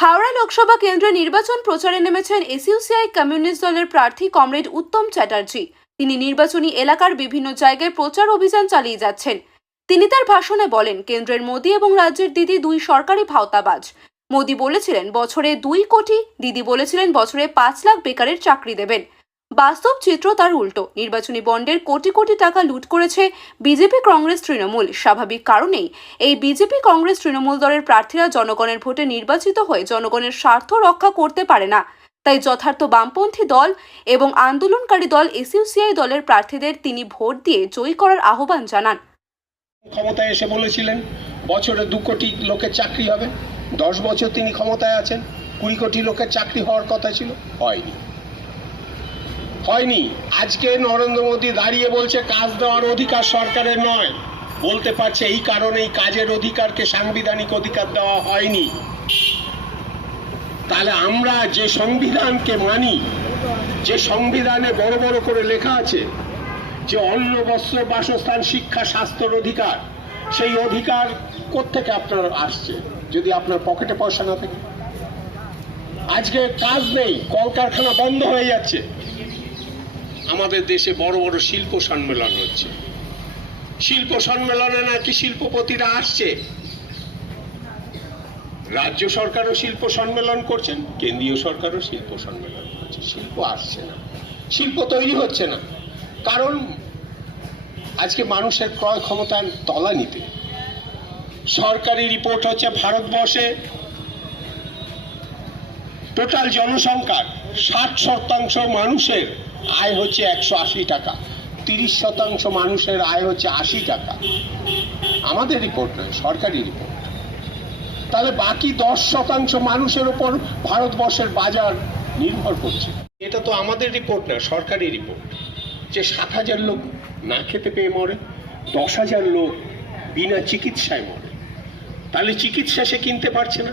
হাওড়া লোকসভা কেন্দ্রে নির্বাচন প্রচারে নেমেছেন এসইউসিআই কমিউনিস্ট দলের প্রার্থী কমরেড উত্তম চ্যাটার্জি। তিনি নির্বাচনী এলাকার বিভিন্ন জায়গায় প্রচার অভিযান চালিয়ে যাচ্ছেন। তিনি তার ভাষণে বলেন, কেন্দ্রের মোদি এবং রাজ্যের দিদি দুই সরকারি ভাওতাবাজ। মোদী বলেছিলেন, বছরে দুই কোটি দিদি বলেছিলেন, বছরে পাঁচ লাখ বেকারের চাকরি দেবেন। বাস্তব চিত্র তার উল্টো। নির্বাচনী বন্ডের কোটি কোটি টাকা লুট করেছে বিজেপি, কংগ্রেস, তৃণমূল। স্বাভাবিক কারণেই এই বিজেপি, কংগ্রেস, তৃণমূল দলের প্রার্থীরা জনগণের ভোটে নির্বাচিত হয়ে জনগণের স্বার্থ রক্ষা করতে পারে না। তাই যথার্থ বামপন্থী দল এবং আন্দোলনকারী দল এসইউসিআই দলের প্রার্থীদের তিনি ভোট দিয়ে জয়ী করার আহ্বান জানান। ক্ষমতায় এসে বলেছিলেন, বছরে দু কোটি লোকের চাকরি হবে। দশ বছর তিনি ক্ষমতায় আছেন, কুড়ি কোটি লোকের চাকরি হওয়ার কথা ছিল, হয়নি। হয়নি। আজকে নরেন্দ্র মোদী দাঁড়িয়ে বলছে, কাজ দেওয়ার অধিকার সরকারের নয়। বলতে পারছে এই কারণেই কাজের অধিকারকে সাংবিধানিক অধিকার দেওয়া হয়নি। তাহলে আমরা যে সংবিধানকে মানি, যে সংবিধানে বড় বড় করে লেখা আছে, যে অন্ন, বস্ত্র, বাসস্থান, শিক্ষা, স্বাস্থ্যের অধিকার, সেই অধিকার কোত্থেকে আপনার আসছে, যদি আপনার পকেটে পয়সা না থাকে? আজকে কাজ নেই, কলকারখানা বন্ধ হয়ে যাচ্ছে। আমাদের দেশে বড় বড় শিল্প সম্মেলন হচ্ছে। শিল্প সম্মেলনে নাকি শিল্পপতিরা আসছে? রাজ্য সরকারও শিল্প সম্মেলন করছেন, কেন্দ্রীয় সরকারও শিল্প সম্মেলন করছে। শিল্প আসছে না। শিল্প তৈরি হচ্ছে না। কারণ আজকে মানুষের ক্রয় ক্ষমতার তলানিতে। সরকারি রিপোর্ট হচ্ছে ভারতবর্ষে টোটাল জনসংখ্যার ষাট শতাংশ মানুষের আয় হচ্ছে একশো আশি টাকা। তিরিশ শতাংশ মানুষের আয় হচ্ছে আশি টাকা। আমাদের রিপোর্ট নয়, সরকারি রিপোর্ট তাহলে বাকি দশ শতাংশ মানুষের উপর ভারতবর্ষের বাজার নির্ভর করছে। এটা তো আমাদের রিপোর্ট না সরকারি রিপোর্ট যে সাত হাজার লোক না খেতে পেয়ে মরে, দশ হাজার লোক বিনা চিকিৎসায় মরে। তাহলে চিকিৎসা সে কিনতে পারছে না।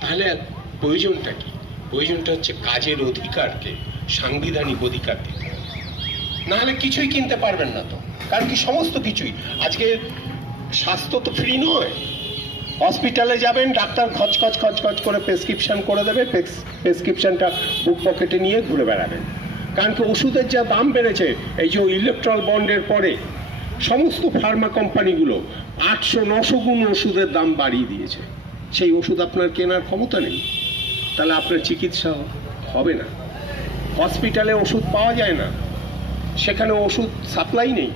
তাহলে প্রয়োজনটা কি? প্রয়োজনটা হচ্ছে কাজের অধিকারকে, সাংবিধানিক অধিকার দিতে। নাহলে কিছুই কিনতে পারবেন না তো। কারণ কি সমস্ত কিছুই। আজকে স্বাস্থ্য তো ফ্রি নয়। হসপিটালে যাবেন, ডাক্তার খচ খচ খচ খচ করে প্রেসক্রিপশন করে দেবে প্রেসক্রিপশনটা বুক পকেটে নিয়ে ঘুরে বেড়াবেন। কারণ কি ওষুধের যা দাম বেড়েছে, এই যে ইলেকট্রাল বন্ডের পরে, সমস্ত ফার্মা কোম্পানিগুলো আটশো নশো গুণ ওষুধের দাম বাড়িয়ে দিয়েছে। সেই ওষুধ আপনার কেনার ক্ষমতা নেই। তাহলে আপনার চিকিৎসা হবে না। হসপিটালে ওষুধ পাওয়া যায় না। সেখানে ওষুধ সাপ্লাই নেই।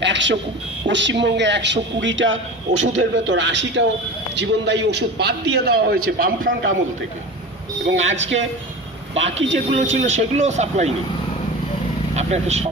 একশো পশ্চিমবঙ্গে একশো কুড়িটা ওষুধের ভেতর আশিটাও জীবনদায়ী ওষুধ বাদ দিয়ে দেওয়া হয়েছে বামফ্রন্ট আমল থেকে। এবং আজকে বাকি যেগুলো ছিল সেগুলোও সাপ্লাই নেই। আপনাকে সব